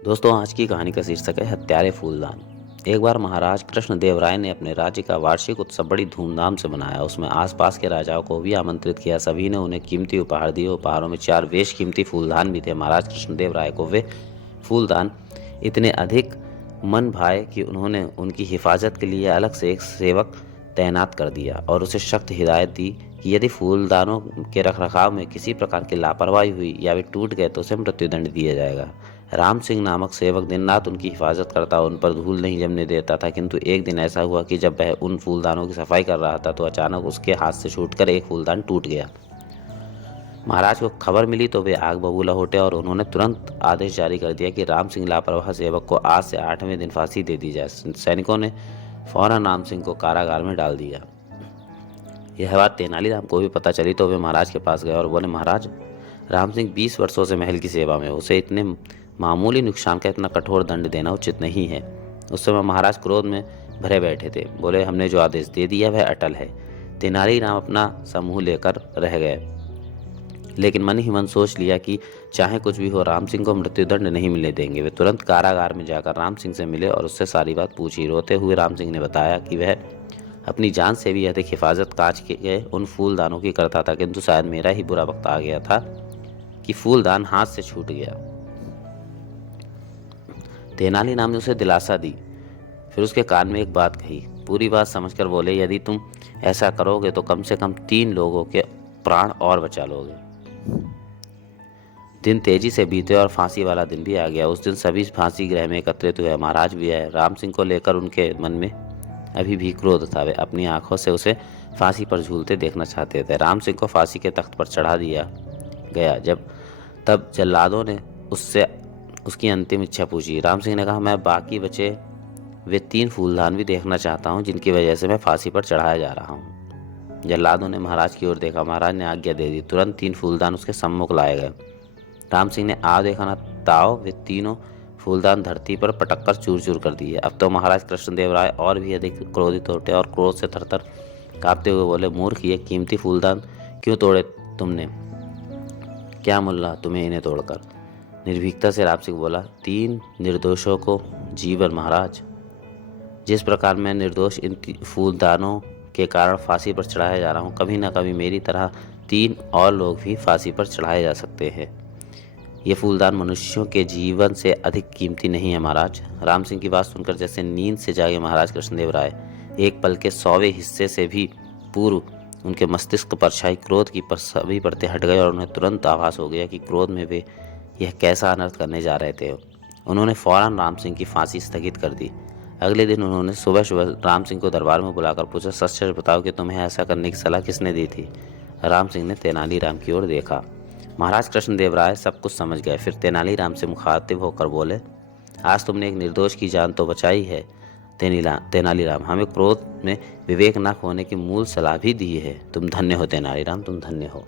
दोस्तों, आज की कहानी का शीर्षक है हत्यारे फूलदान। एक बार महाराज कृष्णदेव राय ने अपने राज्य का वार्षिक उत्सव बड़ी धूमधाम से मनाया। उसमें आसपास के राजाओं को भी आमंत्रित किया। सभी ने उन्हें कीमती उपहार दिए। उपहारों में 4 बेशकीमती फूलदान भी थे। महाराज कृष्णदेव राय को वे फूलदान इतने अधिक मन भाए कि उन्होंने उनकी हिफाजत के लिए अलग से एक सेवक तैनात कर दिया और उसे सख्त हिदायत दी कि यदि फूलदानों के रखरखाव में किसी प्रकार की लापरवाही हुई या वे टूट गए तो उसे मृत्युदंड दिया जाएगा। राम सिंह नामक सेवक दिन रात उनकी हिफाजत करता, उन पर धूल नहीं जमने देता था। किंतु एक दिन ऐसा हुआ कि जब वह उन फूलदानों की सफाई कर रहा था तो अचानक उसके हाथ से छूटकर एक फूलदान टूट गया। महाराज को खबर मिली तो वे आग बबूला उठे और उन्होंने तुरंत आदेश जारी कर दिया कि राम सिंह लापरवाह सेवक को आज से 8वें दिन फांसी दे दी जाए। सैनिकों ने फौरन राम सिंह को कारागार में डाल दिया। यह बात तेनालीराम को भी पता चली तो वे महाराज के पास गए और बोले, महाराज, राम सिंह 20 वर्षों से महल की सेवा में, उसे इतने मामूली नुकसान का इतना कठोर दंड देना उचित नहीं है। उस समय महाराज क्रोध में भरे बैठे थे। बोले, हमने जो आदेश दे दिया वह अटल है। तेनालीराम अपना समूह लेकर रह गए, लेकिन मन ही मन सोच लिया कि चाहे कुछ भी हो, राम सिंह को मृत्युदंड नहीं मिलने देंगे। वे तुरंत कारागार में जाकर राम सिंह से मिले और उससे सारी बात पूछी। रोते हुए राम सिंह ने बताया कि वह अपनी जान से भी अधिक हिफाजत कांच के उन फूलदानों की करता था, किंतु शायद मेरा ही बुरा वक्त आ गया था कि फूलदान हाथ से छूट गया। तेनालीराम ने उसे दिलासा दी, फिर उसके कान में एक बात कही। पूरी बात समझकर बोले, यदि तुम ऐसा करोगे तो कम से कम 3 लोगों के प्राण और बचा लोगे। दिन तेजी से बीते और फांसी वाला दिन भी आ गया। उस दिन सभी फांसी गृह में एकत्रित हुए। महाराज भी आए। राम सिंह को लेकर उनके मन में अभी भी क्रोध था। वे अपनी आंखों से उसे फांसी पर झूलते देखना चाहते थे। राम सिंह को फांसी के तख्त पर चढ़ा दिया गया। तब जल्लादों ने उससे उसकी अंतिम इच्छा पूछी। राम सिंह ने कहा, मैं बाकी बचे वे 3 फूलदान भी देखना चाहता हूँ जिनकी वजह से मैं फांसी पर चढ़ाया जा रहा हूँ। जल्लादों ने महाराज की ओर देखा। महाराज ने आज्ञा दे दी। तुरंत 3 फूलदान उसके सम्मुख लाए गए। राम सिंह ने आओ देखा ना ताओ वे तीनों फूलदान धरती पर पटक कर चूर चूर कर दिए। अब तो महाराज कृष्णदेव राय और भी अधिक क्रोधित उठे और क्रोध से थरथर कांपते हुए बोले, मूर्ख, ये कीमती फूलदान क्यों तोड़े तुमने? क्या मुल्ला तुम्हें इन्हें तोड़कर? निर्भीकता से राम सिंह बोला, 3 निर्दोषों को जीवन महाराज। जिस प्रकार मैं निर्दोष इन फूलदानों के कारण फांसी पर चढ़ाया जा रहा हूँ, कभी न कभी मेरी तरह 3 और लोग भी फांसी पर चढ़ाए जा सकते हैं। ये फूलदान मनुष्यों के जीवन से अधिक कीमती नहीं है महाराज। राम सिंह की बात सुनकर जैसे नींद से जागे महाराज कृष्णदेव राय एक पल के 100वें हिस्से से भी पूर्व उनके मस्तिष्क पर छाई क्रोध की सभी परतें हट गई और उन्हें तुरंत आभास हो गया कि क्रोध में वे यह कैसा अनर्थ करने जा रहे थे। उन्होंने फौरन राम सिंह की फांसी स्थगित कर दी। अगले दिन उन्होंने सुबह सुबह राम सिंह को दरबार में बुलाकर पूछा, सच सच बताओ कि तुम्हें ऐसा करने की सलाह किसने दी थी? राम सिंह ने तेनालीराम की ओर देखा। महाराज कृष्णदेव राय सब कुछ समझ गए। फिर तेनालीराम से मुखातिब होकर बोले, आज तुमने एक निर्दोष की जान तो बचाई है तेनालीराम, हमें क्रोध में विवेक न खोने की मूल सलाह भी दी है। तुम धन्य हो तेनालीराम, तुम धन्य हो।